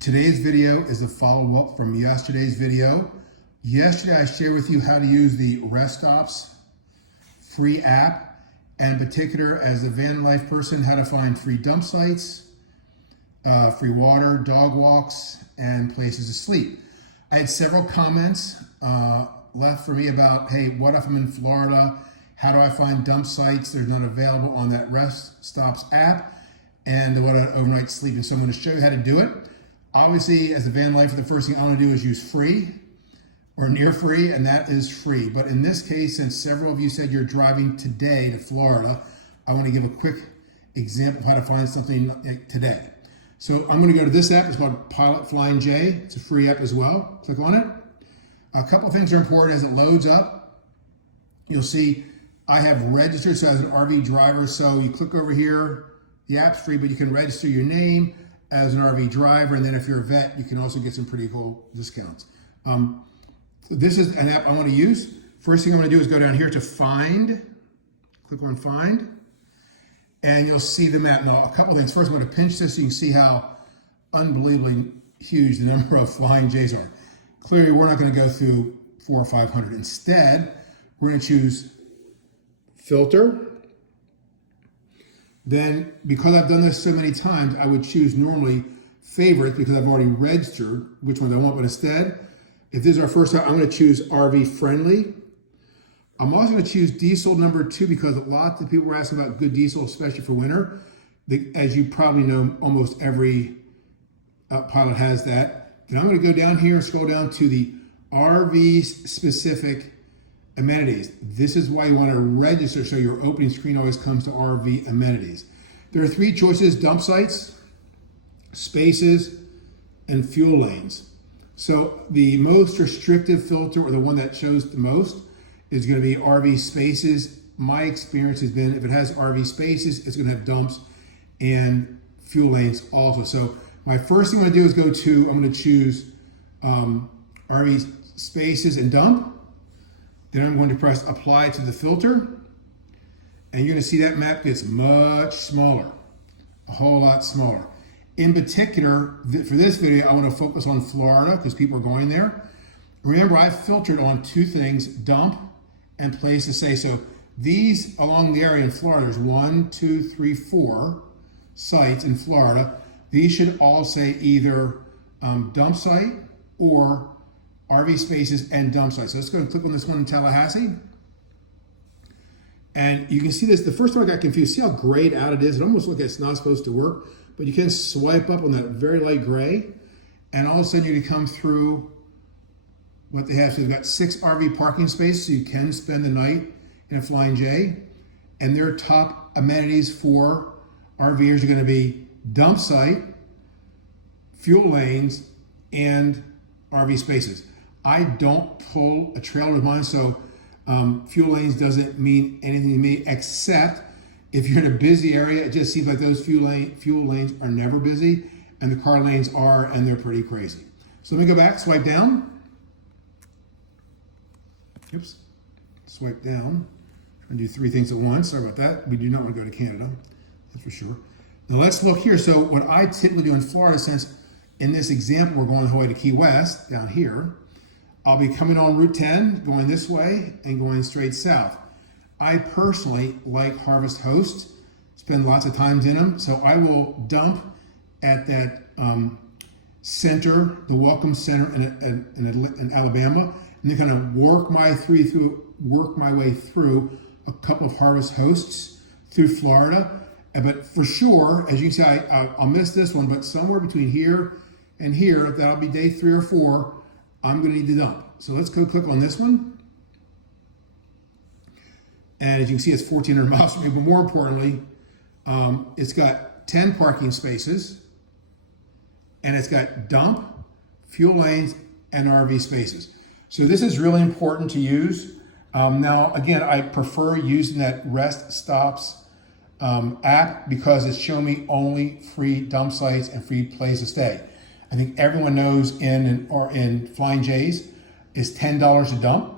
Today's video is a follow-up from yesterday's video. Yesterday I shared with you how to use the Rest Stops free app, and in particular, as a van life person, how to find free dump sites, free water, dog walks, and places to sleep. I had several comments left for me about, hey, what if I'm in Florida? How do I find dump sites? They're not available on that Rest Stops app. And what about overnight sleeping? So I'm going to show you how to do it. Obviously, as a van lifer, the first thing I want to do is use free or near free, and that is free. But in this case, since several of you said you're driving today to Florida, I want to give a quick example of how to find something today. So I'm going to go to this app. It's called Pilot Flying J. It's a free app as well. Click on it. A couple things are important as it loads up. You'll see I have registered, so as an RV driver, so you click over here. The app's free, but you can register your name as an RV driver, and then if you're a vet, you can also get some pretty cool discounts. This is an app I want to use. First thing I'm going to do is go down here to Find. Click on Find, and you'll see the map. Now, a couple things. First, I'm going to pinch this so you can see how unbelievably huge the number of Flying J's are. Clearly, we're not going to go through 400 or 500. Instead, we're going to choose Filter. Then, because I've done this so many times, I would choose normally favorites because I've already registered which ones I want. But instead, if this is our first time, I'm going to choose RV friendly. I'm also going to choose diesel number 2 because lots of people were asking about good diesel, especially for winter. As you probably know, almost every pilot has that. Then I'm going to go down here and scroll down to the RV specific amenities. This is why you want to register, so your opening screen always comes to RV amenities. There are 3 choices: dump sites, spaces, and fuel lanes. So the most restrictive filter, or the one that shows the most, is going to be RV spaces. My experience has been if it has RV spaces, it's going to have dumps and fuel lanes also. So my first thing I'm going to do is I'm going to choose RV spaces and dump. Then I'm going to press apply to the filter, and you're going to see that map gets much smaller, a whole lot smaller. In particular, for this video, I want to focus on Florida because people are going there. Remember, I've filtered on 2 things: dump and place to stay. So these along the area in Florida, there's 1, 2, 3, 4 sites in Florida. These should all say either dump site or RV spaces and dump sites. So let's go and click on this one in Tallahassee. And you can see this. The first time I got confused, see how grayed out it is? It almost looks like it's not supposed to work, but you can swipe up on that very light gray, and all of a sudden you can come through what they have. So they've got 6 RV parking spaces, so you can spend the night in a Flying J. And their top amenities for RVers are going to be dump site, fuel lanes, and RV spaces. I don't pull a trailer with mine, so fuel lanes doesn't mean anything to me, except if you're in a busy area. It just seems like those fuel lanes are never busy, and the car lanes are, and they're pretty crazy. So let me go back, swipe down. Oops, swipe down. I'm gonna do 3 things at once. Sorry about that. We do not want to go to Canada, that's for sure. Now let's look here. So what I typically do in Florida, since in this example we're going all the way to Key West down here, I'll be coming on Route 10, going this way and going straight south. I personally like Harvest Host, spend lots of times in them, so I will dump at that center, the Welcome Center in Alabama, and then kind of work my way through a couple of Harvest Hosts through Florida. But for sure, as you can see, I'll miss this one, but somewhere between here and here, that'll be day 3 or 4, I'm going to need to dump. So let's go click on this one. And as you can see, it's 1,400 miles from me, but more importantly, it's got 10 parking spaces, and it's got dump, fuel lanes, and RV spaces. So this is really important to use. Now, again, I prefer using that Rest Stops app because it's showing me only free dump sites and free place to stay. I think everyone knows in Flying J's is $10 a dump.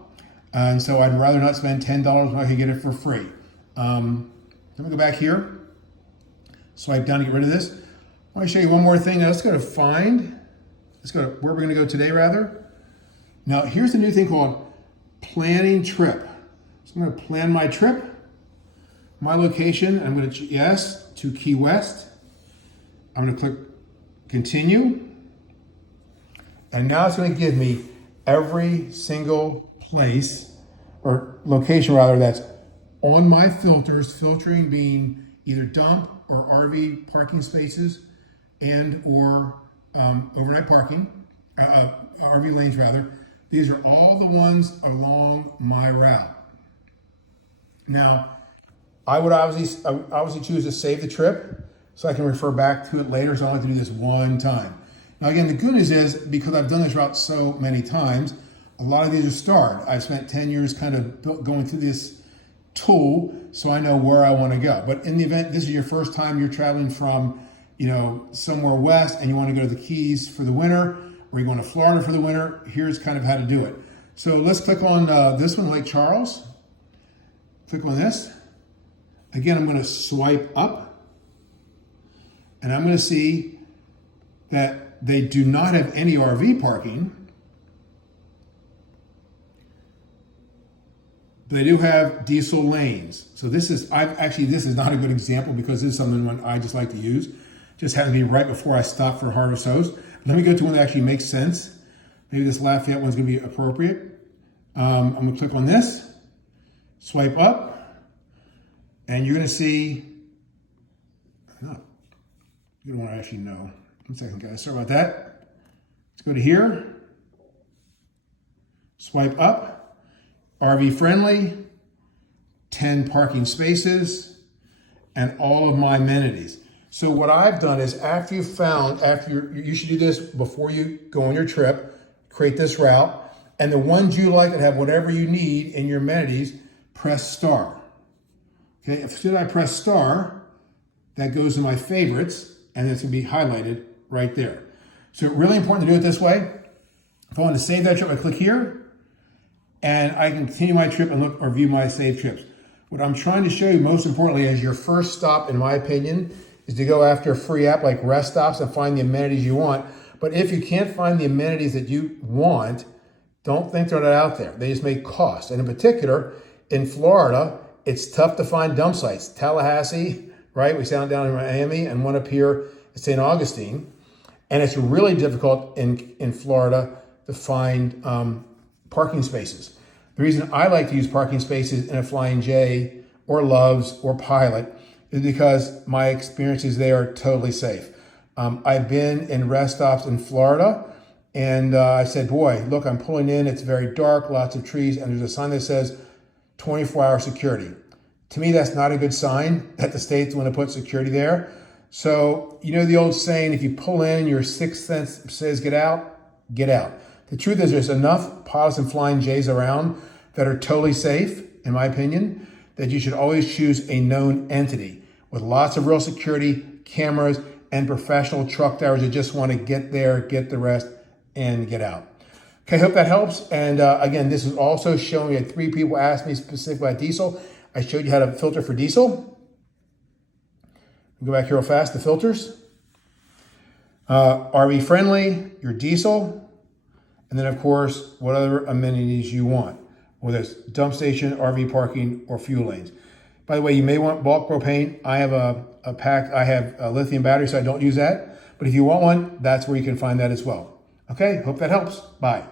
And so I'd rather not spend $10 when I could get it for free. Let me go back here, swipe down to get rid of this. I want to show you one more thing. Now let's go to Find. let's go to where we're gonna go today rather. Now here's the new thing called planning trip. So I'm gonna plan my trip, my location. I'm gonna, yes, to Key West. I'm gonna click continue. And now it's gonna give me every single place or location rather that's on my filters, filtering being either dump or RV parking spaces and or overnight parking, RV lanes rather. These are all the ones along my route. Now, I would obviously choose to save the trip so I can refer back to it later, so I don't have to do this one time. Now again, the good news is, because I've done this route so many times, a lot of these are starred. I've spent 10 years kind of going through this tool, so I know where I want to go. But in the event this is your first time you're traveling from, somewhere west and you want to go to the Keys for the winter, or you're going to Florida for the winter, here's kind of how to do it. So let's click on this one, Lake Charles. Click on this. Again, I'm going to swipe up, and I'm going to see that they do not have any RV parking. They do have diesel lanes. So this is not a good example because this is something I just like to use. Just had to be right before I stop for Harvest Host. Let me go to one that actually makes sense. Maybe this Lafayette one's gonna be appropriate. I'm gonna click on this, swipe up, and you're gonna see, you don't wanna actually know. 1 second, guys, sorry about that. Let's go to here, swipe up, RV friendly, 10 parking spaces, and all of my amenities. So what I've done is you should do this before you go on your trip, create this route, and the ones you like that have whatever you need in your amenities, press star. Okay, as soon as I press star, that goes to my favorites, and it's gonna be highlighted right there. So really important to do it this way. If I want to save that trip, I click here, and I can continue my trip and look or view my saved trips. What I'm trying to show you most importantly is your first stop, in my opinion, is to go after a free app like rest stops and find the amenities you want. But if you can't find the amenities that you want, don't think they're not out there. They just may cost. And in particular, in Florida, it's tough to find dump sites. Tallahassee, right? We found down in Miami and one up here at St. Augustine. And it's really difficult in Florida to find parking spaces. The reason I like to use parking spaces in a Flying J or Love's or Pilot is because my experiences there are totally safe. I've been in rest stops in Florida, and I said, boy, look, I'm pulling in, it's very dark, lots of trees, and there's a sign that says 24-hour security. To me, that's not a good sign that the state's going to put security there. So, you know the old saying, if you pull in, your sixth sense says get out, get out. The truth is there's enough Pilots and Flying J's around that are totally safe, in my opinion, that you should always choose a known entity with lots of real security, cameras, and professional truck drivers that just want to get there, get the rest, and get out. Okay, hope that helps. And again, this is also showing, we had 3 people ask me specifically about diesel. I showed you how to filter for diesel. Go back here real fast, the filters. RV friendly, your diesel. And then of course, what other amenities you want, whether it's dump station, RV parking, or fuel lanes. By the way, you may want bulk propane. I have a pack, I have a lithium battery, so I don't use that. But if you want one, that's where you can find that as well. Okay, hope that helps. Bye.